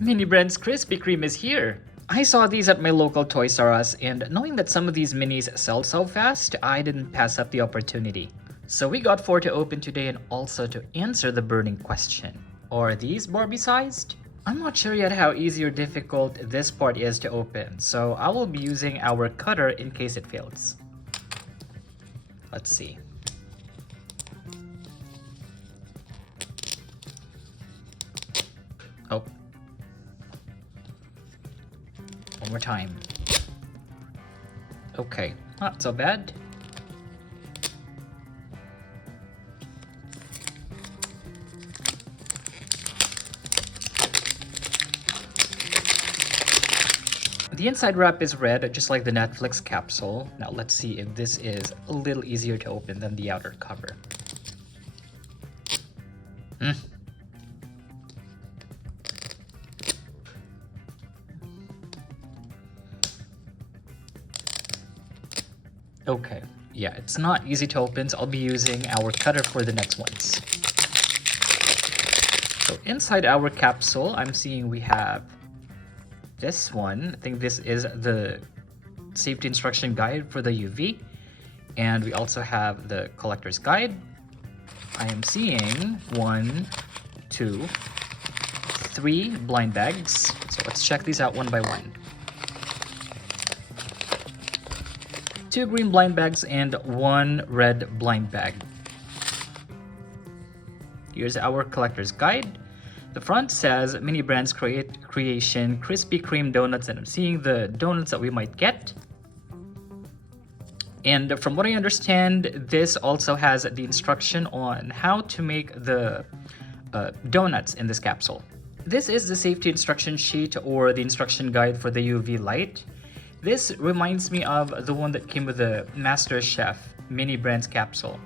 Mini Brands Krispy Kreme is here! I saw these at my local Toys R Us, and knowing that some of these minis sell so fast, I didn't pass up the opportunity. So we got 4 to open today, and also to answer the burning question. Are these Barbie-sized? I'm not sure yet how easy or difficult this part is to open, so I will be using our cutter in case it fails. Let's see. Oh. One more time. Okay, not so bad. The inside wrap is red, just like the Netflix capsule. Now let's see if this is a little easier to open than the outer cover. Okay, yeah, it's not easy to open, so I'll be using our cutter for the next ones. So inside our capsule, I'm seeing we have this one. I think this is the safety instruction guide for the UV. And we also have the collector's guide. I am seeing 1, 2, 3 blind bags. So let's check these out one by one. 2 green blind bags and 1 red blind bag. Here's our collector's guide. The front says Mini Brands Creation Krispy Kreme donuts, and I'm seeing the donuts that we might get. And from what I understand, this also has the instruction on how to make the donuts in this capsule. This is the safety instruction sheet, or the instruction guide for the UV light. This reminds me of the one that came with the Master Chef Mini Brands capsule.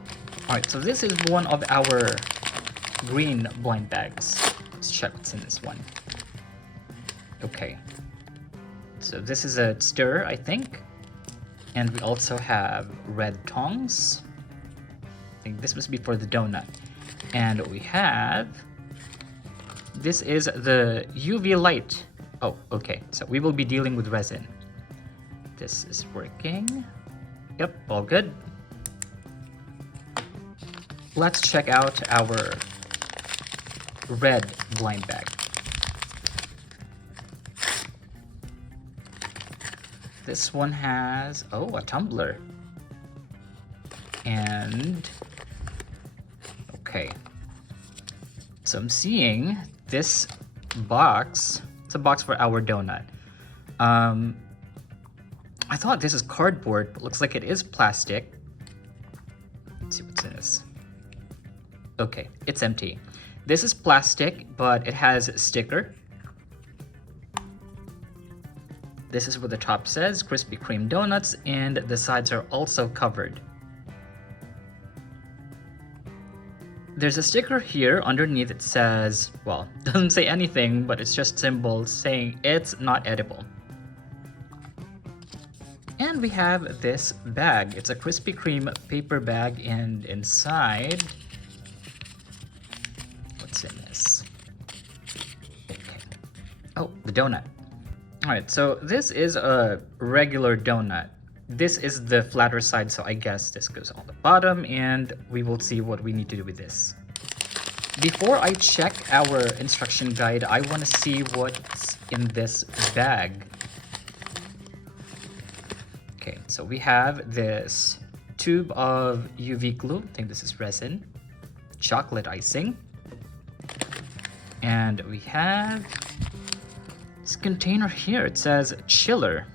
Alright, so this is one of our green blind bags. Let's check what's in this one. Okay. So this is a stirrer, I think. And we also have red tongs. I think this must be for the donut. And we have... this is the UV light. Oh, okay. So we will be dealing with resin. This is working. Yep, all good. Let's check out our red blind bag. This one has, oh, a tumbler. And, okay. So I'm seeing this box. It's a box for our donut. I thought this is cardboard, but looks like it is plastic. Let's see what's in this. Okay, it's empty. This is plastic, but it has a sticker. This is what the top says, Krispy Kreme donuts, and the sides are also covered. There's a sticker here underneath. It says, well, doesn't say anything, but it's just symbols saying it's not edible. And we have this bag. It's a Krispy Kreme paper bag, and inside, what's in this? Okay. Oh, the donut. Alright, so this is a regular donut. This is the flatter side, so I guess this goes on the bottom, and we will see what we need to do with this. Before I check our instruction guide, I want to see what's in this bag. Okay, so we have this tube of UV glue. I think this is resin. Chocolate icing. And we have this container here. It says chiller.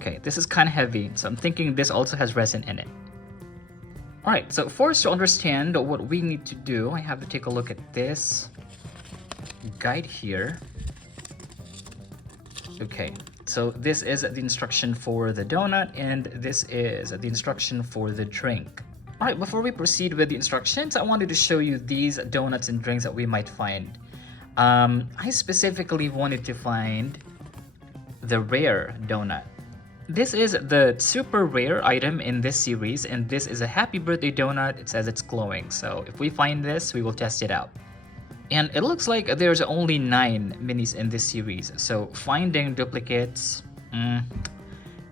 Okay, this is kind of heavy, so I'm thinking this also has resin in it. Alright, so for us to understand what we need to do, I have to take a look at this guide here. Okay, so this is the instruction for the donut, and this is the instruction for the drink. Alright, before we proceed with the instructions, I wanted to show you these donuts and drinks that we might find. I specifically wanted to find the rare donut. This is the super rare item in this series, and this is a happy birthday donut. It says it's glowing, so if we find this, we will test it out. And it looks like there's only 9 minis in this series, so finding duplicates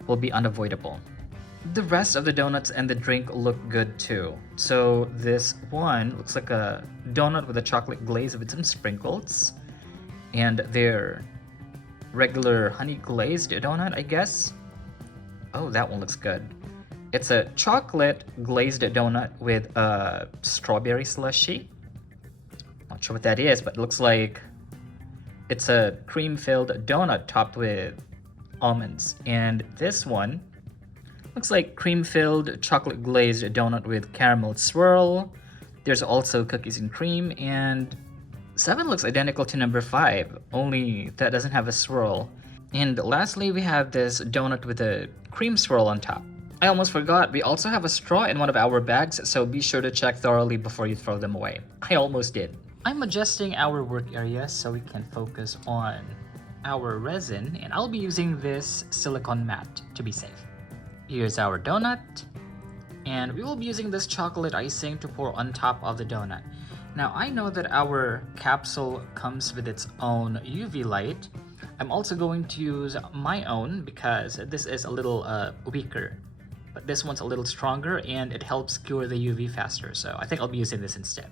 will be unavoidable. The rest of the donuts and the drink look good too. So this one looks like a donut with a chocolate glaze with some sprinkles, and their regular honey glazed donut, I guess. Oh, that one looks good. It's a chocolate glazed donut with a strawberry slushy. Not sure what that is, but it looks like it's a cream-filled donut topped with almonds. And this one looks like cream-filled chocolate glazed donut with caramel swirl. There's also cookies and cream, and 7 looks identical to number 5, only that doesn't have a swirl. And lastly, we have this donut with a cream swirl on top. I almost forgot, we also have a straw in one of our bags, so be sure to check thoroughly before you throw them away. I almost did. I'm adjusting our work area so we can focus on our resin, and I'll be using this silicone mat to be safe. Here's our donut, and we will be using this chocolate icing to pour on top of the donut. Now, I know that our capsule comes with its own UV light. I'm also going to use my own because this is a little weaker, but this one's a little stronger and it helps cure the UV faster, so I think I'll be using this instead.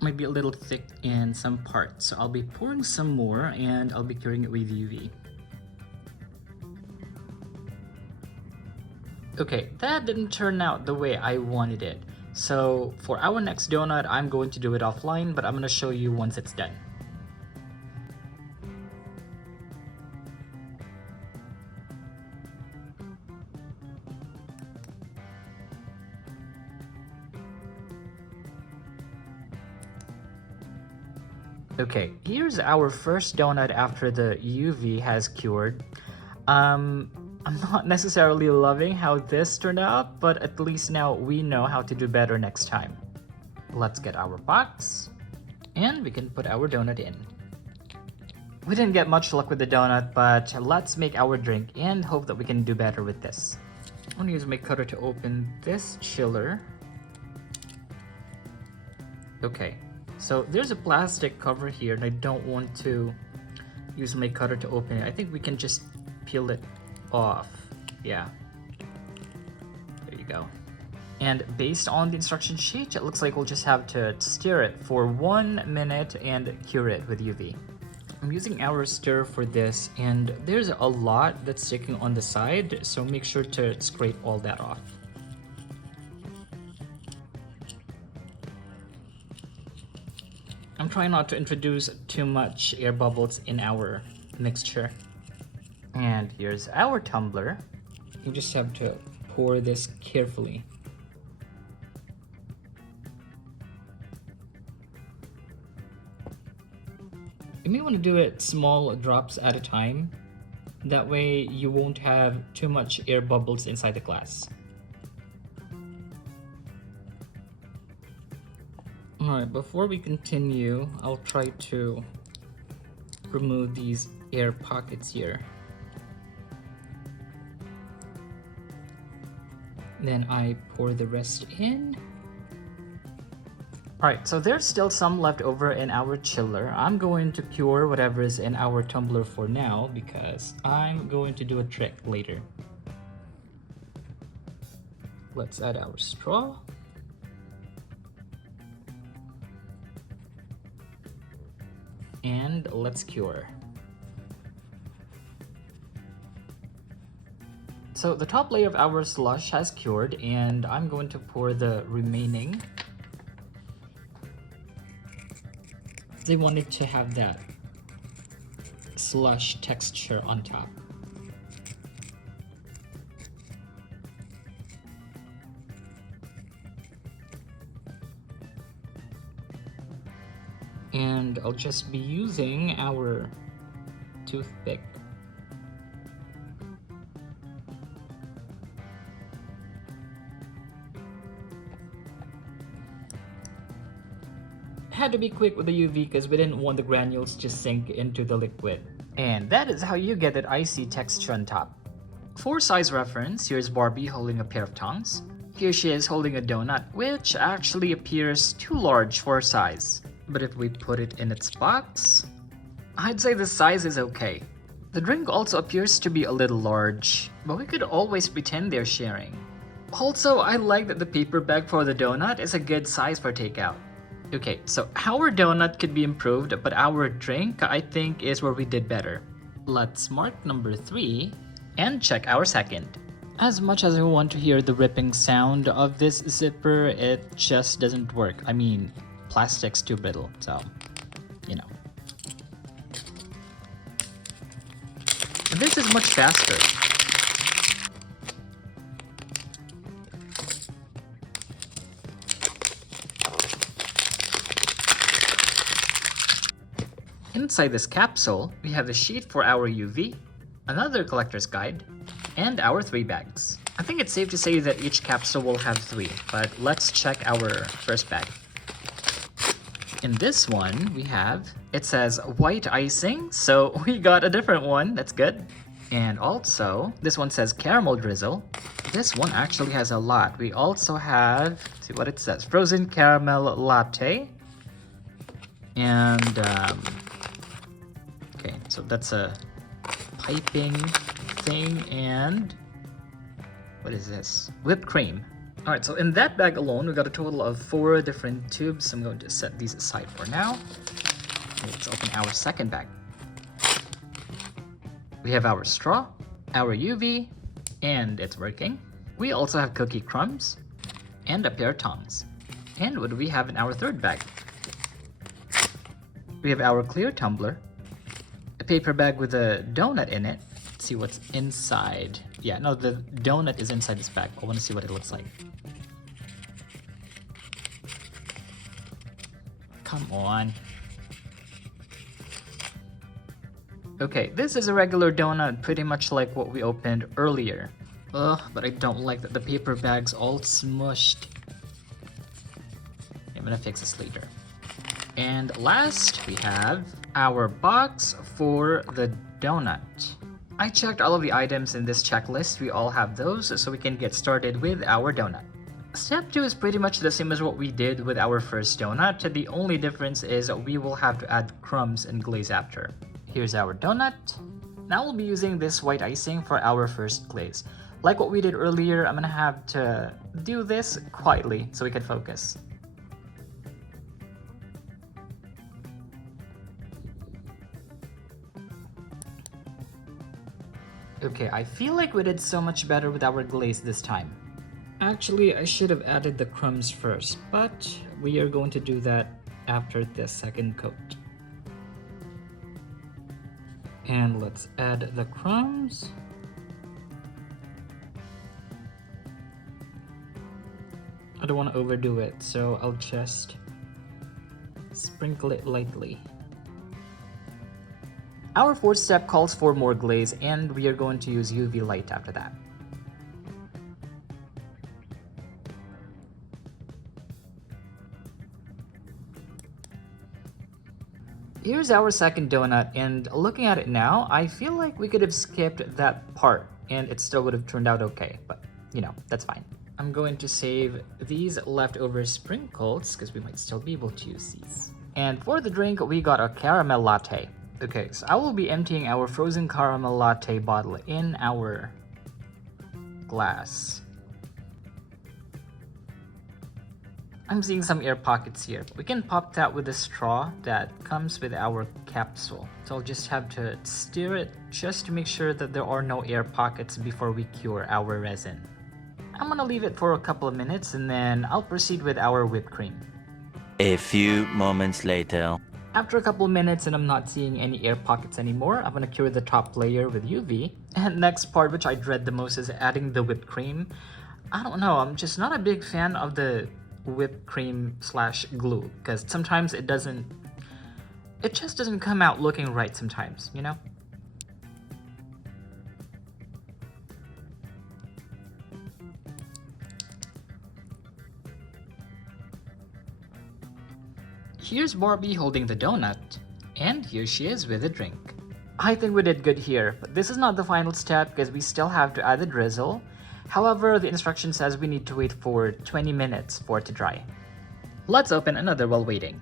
Might be a little thick in some parts, so I'll be pouring some more and I'll be curing it with UV. Okay, that didn't turn out the way I wanted it. So for our next donut, I'm going to do it offline, but I'm going to show you once it's done. Okay, here's our first donut after the UV has cured. I'm not necessarily loving how this turned out, but at least now we know how to do better next time. Let's get our box, and we can put our donut in. We didn't get much luck with the donut, but let's make our drink and hope that we can do better with this. I'm gonna use my cutter to open this chiller. Okay. So there's a plastic cover here and I don't want to use my cutter to open it. I think we can just peel it off. Yeah. There you go. And based on the instruction sheet, it looks like we'll just have to stir it for 1 minute and cure it with UV. I'm using our stir for this, and there's a lot that's sticking on the side, so make sure to scrape all that off. I'm trying not to introduce too much air bubbles in our mixture. And here's our tumbler. You just have to pour this carefully. You may want to do it small drops at a time. That way you won't have too much air bubbles inside the glass. Alright, before we continue, I'll try to remove these air pockets here. Then I pour the rest in. Alright, so there's still some left over in our chiller. I'm going to cure whatever is in our tumbler for now because I'm going to do a trick later. Let's add our straw. And let's cure. So the top layer of our slush has cured, and I'm going to pour the remaining. I wanted to have that slush texture on top. And I'll just be using our toothpick. had to be quick with the UV because we didn't want the granules to sink into the liquid. And that is how you get that icy texture on top. For size reference, here's Barbie holding a pair of tongs. Here she is holding a donut, which actually appears too large for her size. But if we put it in its box, I'd say the size is okay. The drink also appears to be a little large, but we could always pretend they're sharing. Also, I like that the paper bag for the donut is a good size for takeout. Okay, so our donut could be improved, but our drink, I think, is where we did better. Let's mark number 3 and check our second. As much as I want to hear the ripping sound of this zipper, it just doesn't work. I mean, plastic's too brittle, so, you know. This is much faster. Inside this capsule, we have the sheet for our UV, another collector's guide, and our 3 bags. I think it's safe to say that each capsule will have 3, but let's check our first bag. In this one, it says white icing, so we got a different one, that's good. And also, this one says caramel drizzle. This one actually has a lot. We also have, let's see what it says, frozen caramel latte. And, okay, so that's a piping thing, and what is this? Whipped cream. All right, so in that bag alone, we got a total of 4 different tubes. I'm going to set these aside for now. Let's open our second bag. We have our straw, our UV, and it's working. We also have cookie crumbs and a pair of tongs. And what do we have in our third bag? We have our clear tumbler, a paper bag with a donut in it. Let's see what's inside. Yeah, no, the donut is inside this bag. I want to see what it looks like. Come on. Okay, this is a regular donut, pretty much like what we opened earlier. Ugh, but I don't like that the paper bag's all smushed. I'm gonna fix this later. And last, we have our box for the donut. I checked all of the items in this checklist. We all have those, so we can get started with our donut. Step 2 is pretty much the same as what we did with our first donut. The only difference is we will have to add crumbs and glaze after. Here's our donut. Now we'll be using this white icing for our first glaze. Like what we did earlier, I'm gonna have to do this quietly so we can focus. Okay, I feel like we did so much better with our glaze this time. Actually, I should have added the crumbs first, but we are going to do that after the second coat. And let's add the crumbs. I don't want to overdo it, so I'll just sprinkle it lightly. Our fourth step calls for more glaze, and we are going to use UV light after that. Here's our second donut, and looking at it now, I feel like we could have skipped that part, and it still would have turned out okay, but you know, that's fine. I'm going to save these leftover sprinkles, because we might still be able to use these. And for the drink, we got a caramel latte. Okay, so I will be emptying our frozen caramel latte bottle in our glass. I'm seeing some air pockets here. We can pop that with a straw that comes with our capsule. So I'll just have to stir it just to make sure that there are no air pockets before we cure our resin. I'm gonna leave it for a couple of minutes and then I'll proceed with our whipped cream. A few moments later. After a couple of minutes and I'm not seeing any air pockets anymore, I'm gonna cure the top layer with UV. And next part, which I dread the most, is adding the whipped cream. I don't know, I'm just not a big fan of the whipped cream slash glue, because sometimes it just doesn't come out looking right sometimes, you know? here's Barbie holding the donut, and here she is with a drink. I think we did good here, but this is not the final step because we still have to add the drizzle. However, the instruction says we need to wait for 20 minutes for it to dry. Let's open another while waiting.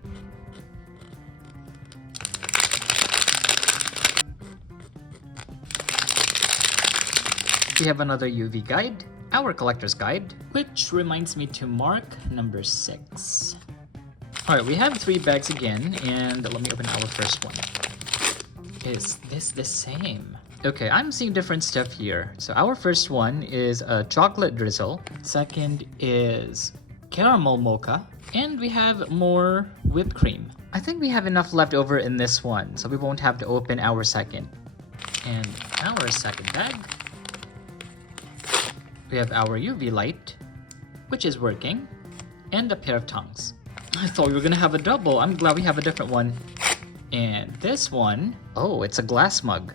We have another UV guide, our collector's guide, which reminds me to mark number 6. Alright, we have 3 bags again, and let me open our first one. Is this the same? Okay, I'm seeing different stuff here. So our first one is a chocolate drizzle, second is caramel mocha, and we have more whipped cream. I think we have enough left over in this one, so we won't have to open our second. And our second bag, we have our UV light, which is working, and a pair of tongs. I thought we were gonna have a double. I'm glad we have a different one. And this one, oh, it's a glass mug.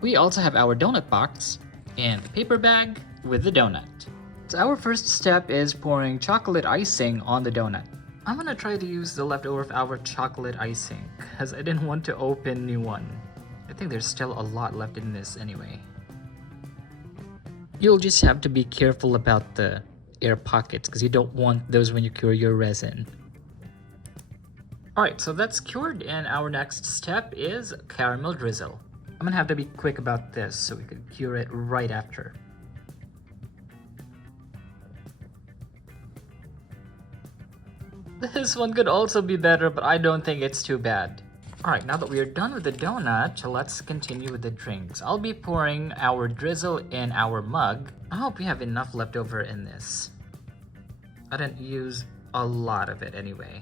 We also have our donut box and the paper bag with the donut. So our first step is pouring chocolate icing on the donut. I'm gonna try to use the leftover of our chocolate icing because I didn't want to open new one. I think there's still a lot left in this anyway. You'll just have to be careful about the air pockets because you don't want those when you cure your resin. Alright, so that's cured, and our next step is caramel drizzle. I'm gonna have to be quick about this so we can cure it right after. This one could also be better, but I don't think it's too bad. Alright, now that we are done with the donut, let's continue with the drinks. I'll be pouring our drizzle in our mug. I hope we have enough left over in this. I didn't use a lot of it anyway.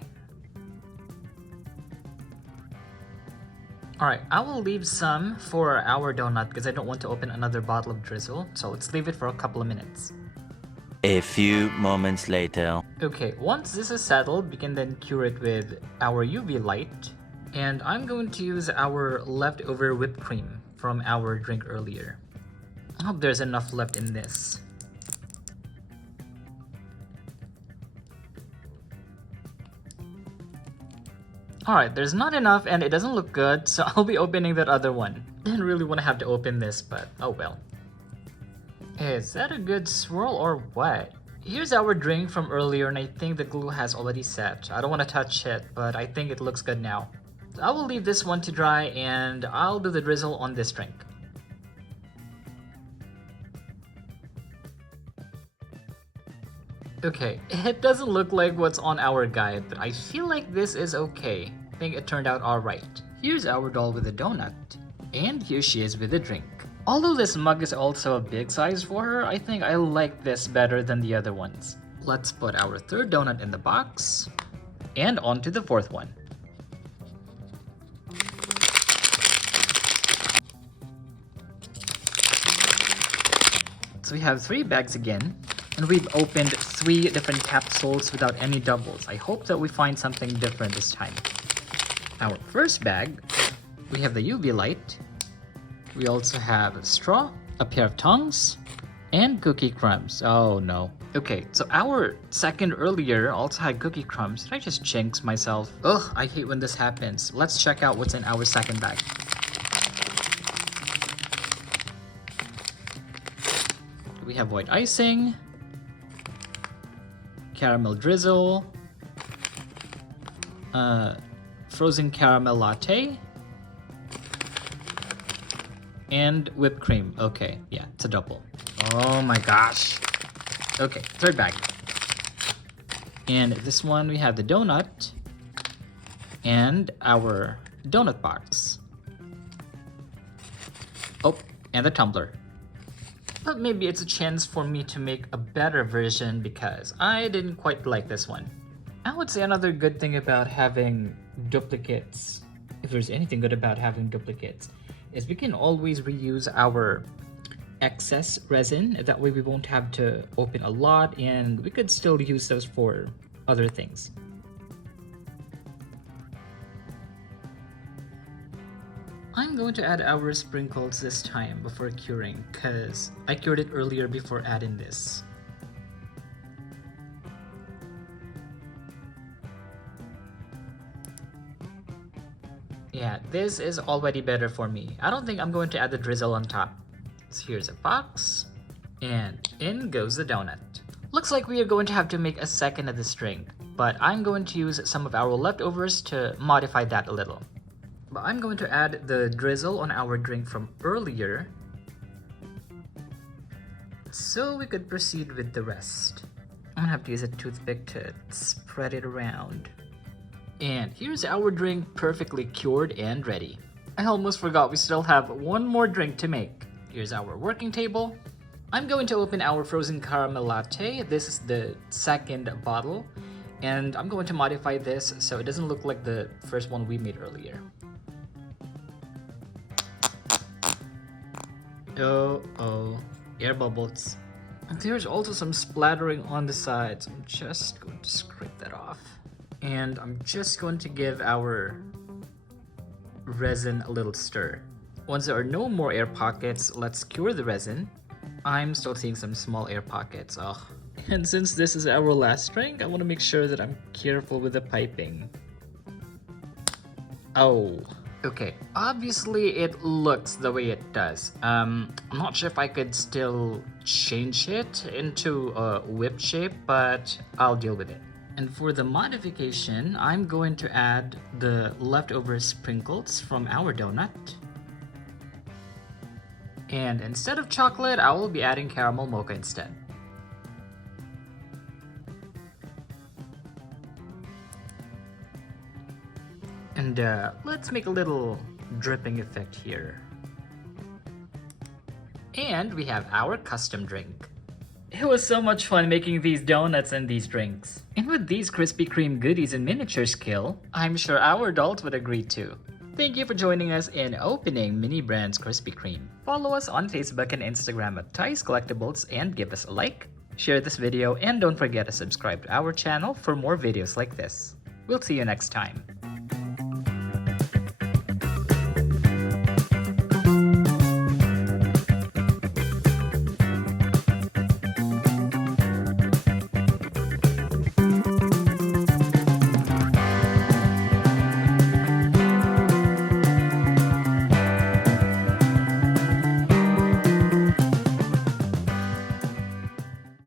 Alright, I will leave some for our donut because I don't want to open another bottle of drizzle, so let's leave it for a couple of minutes. A few moments later. Okay, once this is settled, we can then cure it with our UV light. And I'm going to use our leftover whipped cream from our drink earlier. I hope there's enough left in this. Alright, there's not enough and it doesn't look good, so I'll be opening that other one. Didn't really want to have to open this, but oh well. Is that a good swirl or what? Here's our drink from earlier, and I think the glue has already set. I don't want to touch it, but I think it looks good now. So I will leave this one to dry and I'll do the drizzle on this drink. Okay, it doesn't look like what's on our guide, but I feel like this is okay. I think it turned out alright. Here's our doll with a donut, and here she is with a drink. Although this mug is also a big size for her, I think I like this better than the other ones. Let's put our third donut in the box, and on to the fourth one. So we have 3 bags again. And we've opened 3 different capsules without any doubles. I hope that we find something different this time. Our first bag, we have the UV light. We also have a straw, a pair of tongs, and cookie crumbs. Oh no. Okay, so our second earlier also had cookie crumbs. Did I just jinx myself? Ugh, I hate when this happens. Let's check out what's in our second bag. We have white icing, caramel drizzle, frozen caramel latte, and whipped cream. Okay, yeah, it's a double. Oh my gosh. Okay, third bag. And this one we have the donut and our donut box. Oh, and the tumbler. But maybe it's a chance for me to make a better version because I didn't quite like this one. I would say another good thing about having duplicates, if there's anything good about having duplicates, is we can always reuse our excess resin. That way we won't have to open a lot and we could still use those for other things. I'm going to add our sprinkles this time before curing because I cured it earlier before adding this. Yeah, this is already better for me. I don't think I'm going to add the drizzle on top. So here's a box, and in goes the donut. Looks like we are going to have to make a second of this drink, but I'm going to use some of our leftovers to modify that a little. But I'm going to add the drizzle on our drink from earlier, so we could proceed with the rest. I'm gonna have to use a toothpick to spread it around. And here's our drink perfectly cured and ready. I almost forgot we still have one more drink to make. Here's our working table. I'm going to open our frozen caramel latte. This is the second bottle. And I'm going to modify this so it doesn't look like the first one we made earlier. Oh, air bubbles. And there's also some splattering on the sides. I'm just going to scrape that off. And I'm just going to give our resin a little stir. Once there are no more air pockets, let's cure the resin. I'm still seeing some small air pockets. Ugh. And since this is our last drink, I want to make sure that I'm careful with the piping. Oh. Okay, obviously it looks the way it does. I'm not sure if I could still change it into a whip shape, but I'll deal with it. And for the modification, I'm going to add the leftover sprinkles from our donut. And instead of chocolate, I will be adding caramel mocha instead. And let's make a little dripping effect here. And we have our custom drink. It was so much fun making these donuts and these drinks. And with these Krispy Kreme goodies in miniature scale, I'm sure our adults would agree too. Thank you for joining us in opening Mini Brands Krispy Kreme. Follow us on Facebook and Instagram at Ty's Collectibles and give us a like, share this video, and don't forget to subscribe to our channel for more videos like this. We'll see you next time.